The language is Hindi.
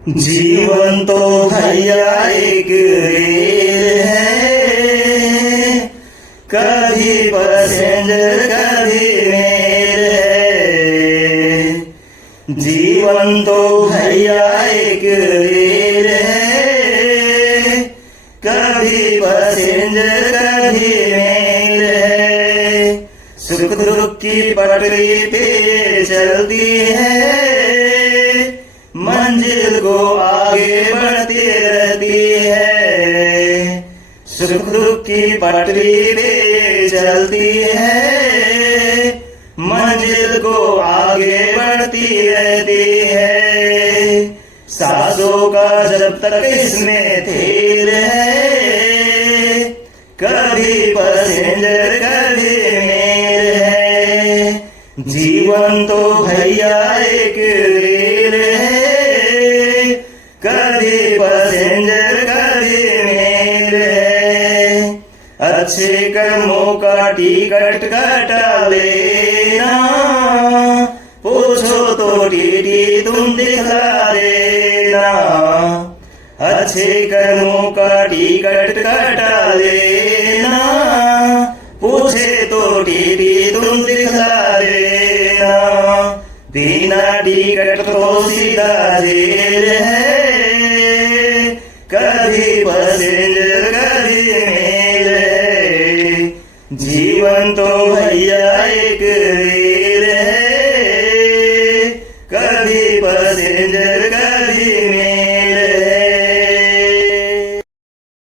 जीवन तो भैया एक रेल है, कभी पैसेंजर कभी मेल है। जीवन तो भैया एक रेल है, कभी पैसेंजर कभी मेल है। सुख दुख की पटरी पे चलती है, मंजिल को आगे बढ़ती रहती है। सुख दुख की पटरी पे चलती है, मंजिल को आगे बढ़ती रहती है। सांसों का जब तक इसमें थेर है, कभी पैसेंजर कभी मेल है। जीवन तो भैया एक रेल है, कभी पैसेंजर कभी मेल है। अच्छे कर्मों का टिकट कटा लेना, पूछो तो टीटी तुम दिखला देना। अच्छे कर्मों का टिकट कटा लेना, पूछे तो टीटी तुम दिखला देना। बिना टिकट तो सीधा जेल है, कभी पैसेंजर कभी मेल है। जीवन तो भैया